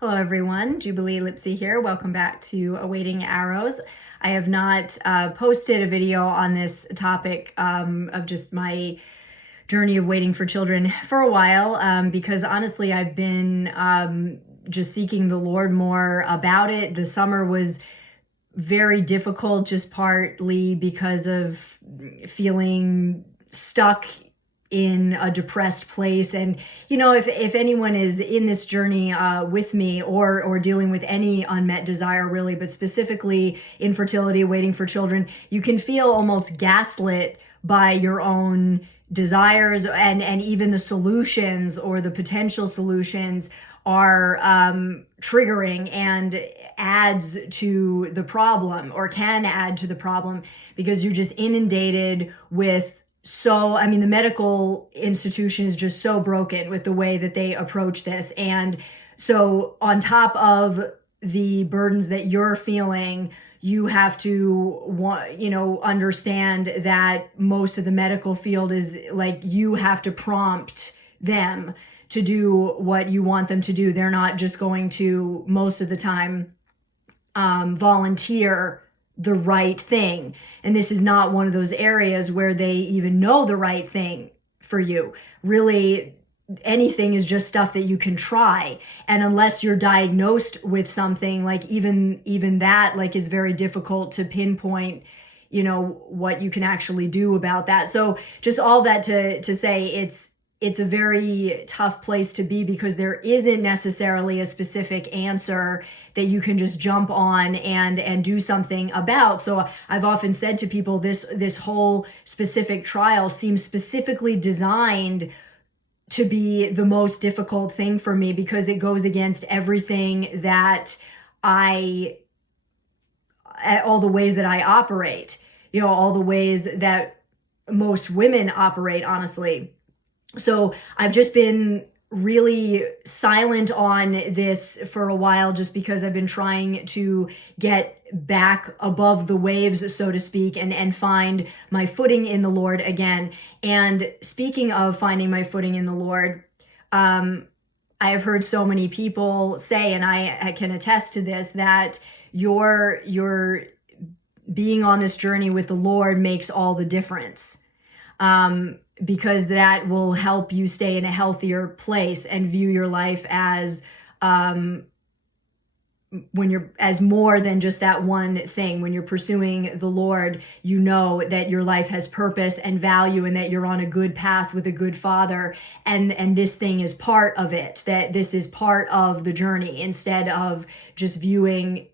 Hello everyone, Jubilee Lipsy here. Welcome back to Awaiting Arrows. I have not posted a video on this topic of just my journey of waiting for children for a while because honestly I've been just seeking the Lord more about it. The summer was very difficult, just partly because of feeling stuck in a depressed place. And if anyone is in this journey with me or dealing with any unmet desire really, but specifically infertility, waiting for children, you can feel almost gaslit by your own desires, and even the solutions or the potential solutions are triggering and adds to the problem, or can add to the problem, because you're just inundated with the medical institution is just so broken with the way that they approach this. And so on top of the burdens that you're feeling, you have to understand that most of the medical field is like, you have to prompt them to do what you want them to do. They're not just going to, most of the time, volunteer the right thing. And this is not one of those areas where they even know the right thing for you. Really, anything is just stuff that you can try. And unless you're diagnosed with something, like even that is very difficult to pinpoint, what you can actually do about that. So just all that to say, it's a very tough place to be, because there isn't necessarily a specific answer that you can just jump on and do something about. So I've often said to people, this whole specific trial seems specifically designed to be the most difficult thing for me, because it goes against everything that all the ways that I operate, all the ways that most women operate, honestly. So I've just been really silent on this for a while, just because I've been trying to get back above the waves, so to speak, and find my footing in the Lord again. And speaking of finding my footing in the Lord, I have heard so many people say, and I can attest to this, that your being on this journey with the Lord makes all the difference. Because that will help you stay in a healthier place and view your life as as more than just that one thing. When you're pursuing the Lord, you know that your life has purpose and value, and that you're on a good path with a good Father, and this thing is part of it, that this is part of the journey, instead of just viewing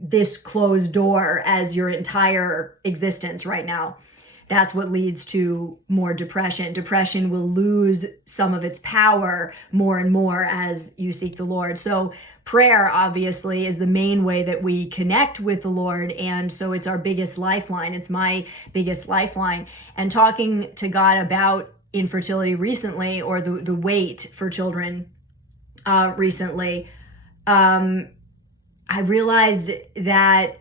this closed door as your entire existence right now. That's what leads to more depression. Depression will lose some of its power more and more as you seek the Lord. So prayer, obviously, is the main way that we connect with the Lord. And so it's our biggest lifeline. It's my biggest lifeline. And talking to God about infertility recently, or the wait for children recently, I realized that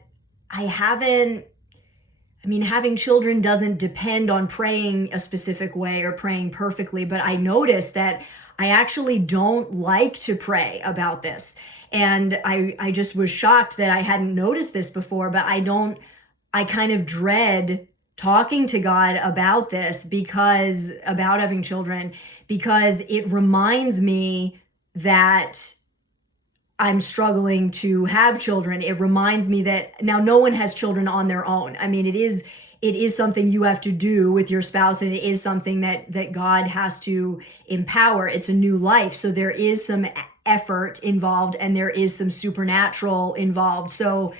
having children doesn't depend on praying a specific way or praying perfectly, but I noticed that I actually don't like to pray about this. And I just was shocked that I hadn't noticed this before, but I kind of dread talking to God about this, about having children, because it reminds me that I'm struggling to have children. It reminds me that now no one has children on their own. It is something you have to do with your spouse, and it is something that God has to empower. It's a new life. So there is some effort involved, and there is some supernatural involved. So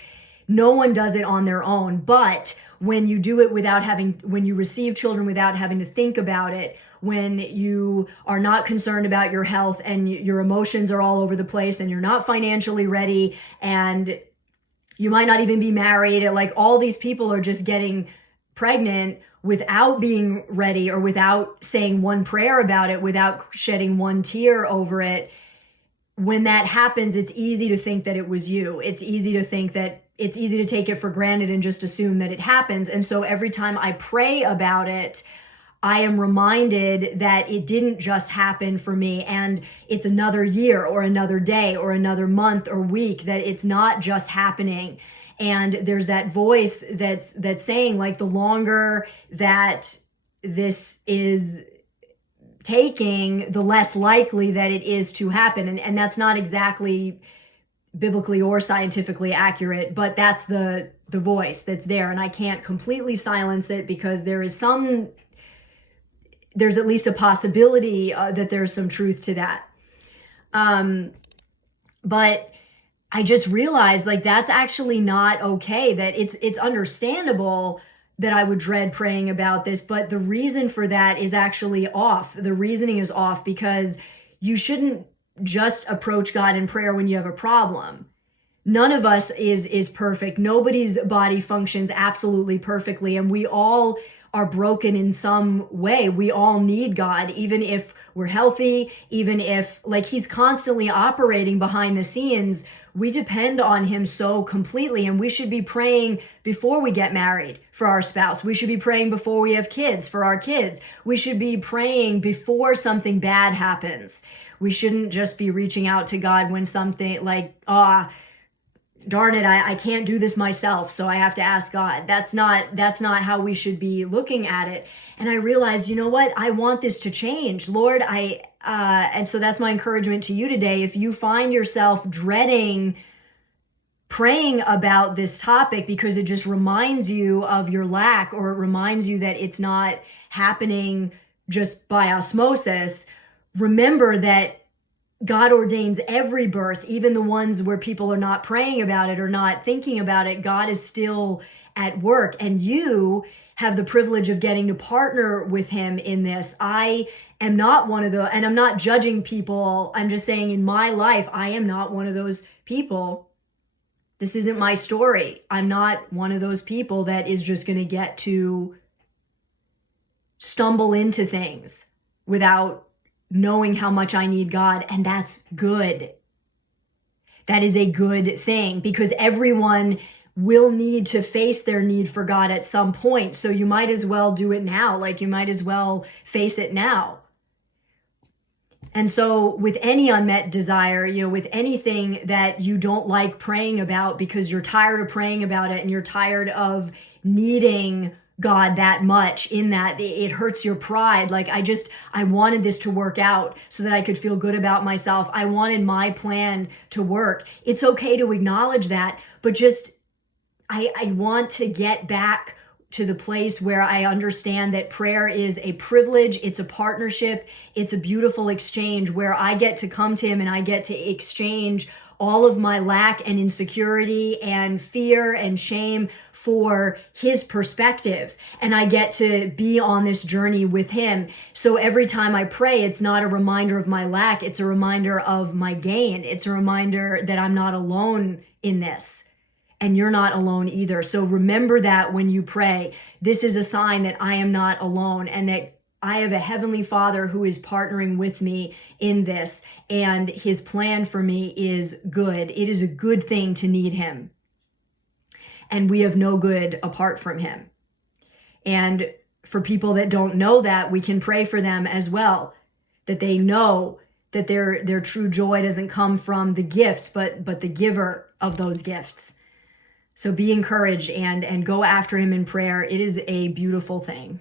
no one does it on their own. But when you do it when you receive children without having to think about it, when you are not concerned about your health and your emotions are all over the place, and you're not financially ready, and you might not even be married, like all these people are just getting pregnant without being ready, or without saying one prayer about it, without shedding one tear over it. When that happens, it's easy to think that it was you. It's easy to take it for granted and just assume that it happens. And so every time I pray about it, I am reminded that it didn't just happen for me, and it's another year or another day or another month or week, that it's not just happening. And there's that voice that's saying, like, the longer that this is taking, the less likely that it is to happen. And that's not exactly biblically or scientifically accurate, but that's the voice that's there. And I can't completely silence it, because there's at least a possibility that there's some truth to that. But I just realized, like, that's actually not okay. That it's understandable that I would dread praying about this, but the reason for that is actually off. The reasoning is off, because you shouldn't just approach God in prayer when you have a problem. None of us is perfect. Nobody's body functions absolutely perfectly, and we all are broken in some way. We all need God, even if we're healthy, even if, like, he's constantly operating behind the scenes. We depend on him so completely, and we should be praying before we get married for our spouse. We should be praying before we have kids for our kids. We should be praying before something bad happens. We shouldn't just be reaching out to God when something, like, darn it, I can't do this myself, so I have to ask God. That's not how we should be looking at it. And I realized, you know what? I want this to change. Lord, and so that's my encouragement to you today. If you find yourself dreading praying about this topic because it just reminds you of your lack, or it reminds you that it's not happening just by osmosis, remember that God ordains every birth, even the ones where people are not praying about it or not thinking about it. God is still at work, and you have the privilege of getting to partner with him in this. I am not one of the, and I'm not judging people. I'm just saying, in my life, I am not one of those people. This isn't my story. I'm not one of those people that is just going to get to stumble into things without knowing how much I need God. And that's good. That is a good thing, because everyone will need to face their need for God at some point. So you might as well do it now. Like, you might as well face it now. And so with any unmet desire, with anything that you don't like praying about because you're tired of praying about it and you're tired of needing God that much, in that it hurts your pride. Like, I wanted this to work out so that I could feel good about myself. I wanted my plan to work. It's okay to acknowledge that, but I want to get back to the place where I understand that prayer is a privilege. It's a partnership. It's a beautiful exchange where I get to come to him and I get to exchange all of my lack and insecurity and fear and shame for his perspective. And I get to be on this journey with him. So every time I pray, it's not a reminder of my lack. It's a reminder of my gain. It's a reminder that I'm not alone in this. And you're not alone either. So remember that when you pray. This is a sign that I am not alone, and that I have a heavenly Father who is partnering with me in this, and his plan for me is good. It is a good thing to need him. And we have no good apart from him. And for people that don't know that, we can pray for them as well, that they know that their true joy doesn't come from the gifts, but the giver of those gifts. So be encouraged and go after him in prayer. It is a beautiful thing.